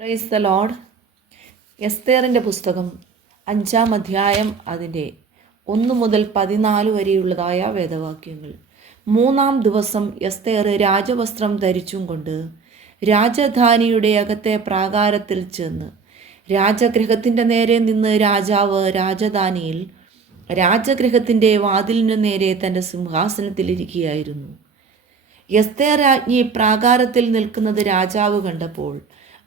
Praise the Lord. എസ്തേറിൻ്റെ പുസ്തകം 5-ാം അധ്യായം അതിൻ്റെ 1 മുതൽ 14 വരെയുള്ളതായ വേദവാക്യങ്ങൾ. 3-ാം ദിവസം എസ്തേർ രാജവസ്ത്രം ധരിച്ചും കൊണ്ട് രാജധാനിയുടെ അകത്തെ പ്രാകാരത്തിൽ ചെന്ന് രാജഗൃഹത്തിൻ്റെ നേരെ നിന്ന് രാജാവ് രാജധാനിയിൽ രാജഗൃഹത്തിൻ്റെ വാതിലിനു നേരെ തൻ്റെ സിംഹാസനത്തിലിരിക്കുകയായിരുന്നു. എസ്തേർ രാജ്ഞി പ്രാകാരത്തിൽ നിൽക്കുന്നത് രാജാവ് കണ്ടപ്പോൾ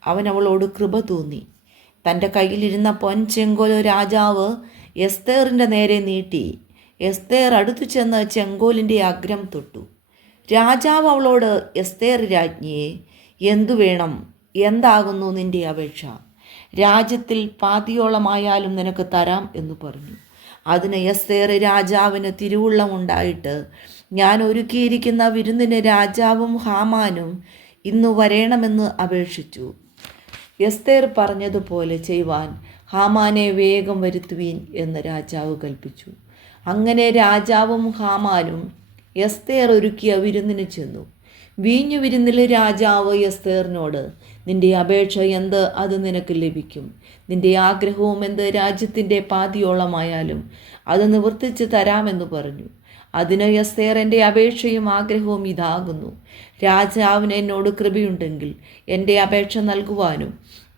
അവൻ അവളോട് കൃപ തോന്നി. തൻ്റെ കയ്യിലിരുന്ന പൊൻചെങ്കോൽ രാജാവ് എസ്തേറിൻ്റെ നേരെ നീട്ടി. എസ്തേർ അടുത്തു ചെന്ന് ചെങ്കോലിൻ്റെ അഗ്രം തൊട്ടു. രാജാവ് അവളോട്, എസ്തേർ രാജ്ഞിയെ, എന്തു വേണം? എന്താകുന്നു നിന്റെ അപേക്ഷ? രാജ്യത്തിൽ പാതിയോളമായാലും നിനക്ക് തരാം എന്ന് പറഞ്ഞു. അതിന് എസ്തേർ രാജാവിന് തിരുവുള്ളമുണ്ടായിട്ട്, ഞാൻ ഒരുക്കിയിരിക്കുന്ന വിരുന്നിന് രാജാവും ഹാമാനും ഇന്നു വരേണമെന്ന് അപേക്ഷിച്ചു. എസ്തേർ പറഞ്ഞതുപോലെ ചെയ്യുവാൻ ഹാമാനെ വേഗം വരുത്തുവീൻ എന്ന് രാജാവ് കൽപ്പിച്ചു. അങ്ങനെ രാജാവും ഹാമാനും എസ്തേർ ഒരുക്കിയ വിരുന്നിന് ചെന്നു. വീഞ്ഞു വിരുന്നിൽ രാജാവ് എസ്തേറിനോട്, നിന്റെ അപേക്ഷ എന്ത്? അത് നിനക്ക് ലഭിക്കും. നിന്റെ ആഗ്രഹവും എന്ത്? രാജ്യത്തിൻ്റെ പാതിയോളമായാലും അത് നിവർത്തിച്ച് തരാമെന്ന് പറഞ്ഞു. അതിന് എസ്തേർ, എൻ്റെ അപേക്ഷയും ആഗ്രഹവും ഇതാകുന്നു. രാജാവിന് എന്നോട് കൃപയുണ്ടെങ്കിൽ എൻ്റെ അപേക്ഷ നൽകുവാനും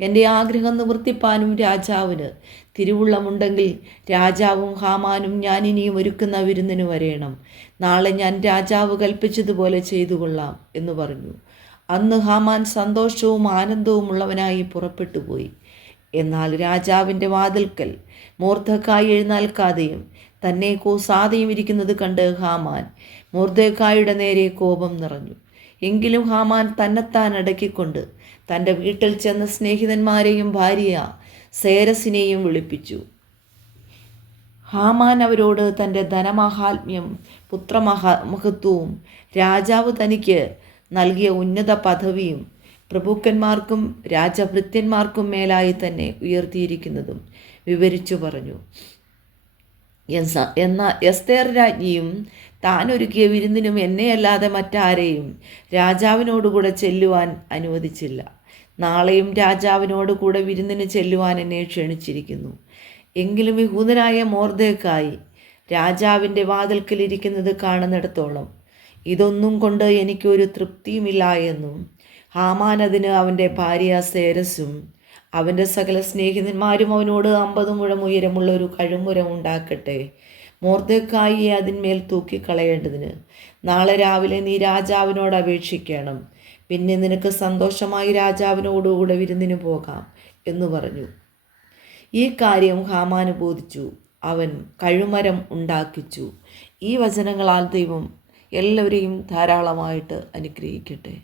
എൻ്റെ ആഗ്രഹം നിവർത്തിപ്പാനും രാജാവിന് തിരുവുള്ളമുണ്ടെങ്കിൽ രാജാവും ഹാമാനും ഞാൻ ഇനിയും ഒരുക്കുന്ന വിരുന്നിന് വരേണം. നാളെ ഞാൻ രാജാവ് കൽപ്പിച്ചതുപോലെ ചെയ്തു കൊള്ളാം എന്ന് പറഞ്ഞു. അന്ന് ഹാമാൻ സന്തോഷവും ആനന്ദവും ഉള്ളവനായി പുറപ്പെട്ടു പോയി. എന്നാൽ രാജാവിൻ്റെ വാതിൽക്കൽ മൊർദെഖായി എഴുന്നേൽക്കാതെയും തന്നെ കൂസാതെയും ഇരിക്കുന്നത് കണ്ട് ഹാമാൻ മൊർദെഖായിയുടെ നേരെ കോപം നിറഞ്ഞു. എങ്കിലും ഹാമാൻ തന്നെത്താൻ അടക്കിക്കൊണ്ട് തൻ്റെ വീട്ടിൽ ചെന്ന് സ്നേഹിതന്മാരെയും ഭാര്യ സേരസിനെയും വിളിപ്പിച്ചു. ഹാമാൻ അവരോട് തൻ്റെ ധനമാഹാത്മ്യം, പുത്രമഹത്വവും രാജാവ് തനിക്ക് നൽകിയ ഉന്നത പദവിയും പ്രഭുക്കന്മാർക്കും രാജഭൃത്യന്മാർക്കും മേലായി തന്നെ ഉയർത്തിയിരിക്കുന്നതും വിവരിച്ചു പറഞ്ഞു. എന്നാൽ എസ്തേർ രാജ്ഞിയും താൻ ഒരുക്കിയ വിരുന്നിനും എന്നെയല്ലാതെ മറ്റാരെയും രാജാവിനോടുകൂടെ ചെല്ലുവാൻ അനുവദിച്ചില്ല. നാളെയും രാജാവിനോടുകൂടെ വിരുന്നിന് ചെല്ലുവാൻ എന്നെ ക്ഷണിച്ചിരിക്കുന്നു. എങ്കിലും യഹൂദനായ മൊർദെഖായി രാജാവിൻ്റെ വാതിൽക്കലിരിക്കുന്നത് കാണുന്നിടത്തോളം ഇതൊന്നും കൊണ്ട് എനിക്കൊരു തൃപ്തിയുമില്ല എന്നും ഹാമാൻ അതിന് അവൻ്റെ ഭാര്യ സേരസും അവൻ്റെ സകല സ്നേഹിതന്മാരും അവനോട് 50 മുഴം ഉയരമുള്ള ഒരു കഴുമുരം ഉണ്ടാക്കട്ടെ, മൊർദെഖായിയെ അതിന്മേൽ തൂക്കിക്കളയേണ്ടതിന്. നാളെ രാവിലെ നീ രാജാവിനോട് അപേക്ഷിക്കണം. പിന്നെ നിനക്ക് സന്തോഷമായി രാജാവിനോടുകൂടെ വിരുന്നിന് പോകാം എന്ന് പറഞ്ഞു. ഈ കാര്യം ഹാമാന് ബോധിച്ചു. അവൻ കഴുമരം ഉണ്ടാക്കിച്ചു. ഈ വചനങ്ങളാൽ ദൈവം എല്ലാവരെയും ധാരാളമായിട്ട് അനുഗ്രഹിക്കട്ടെ.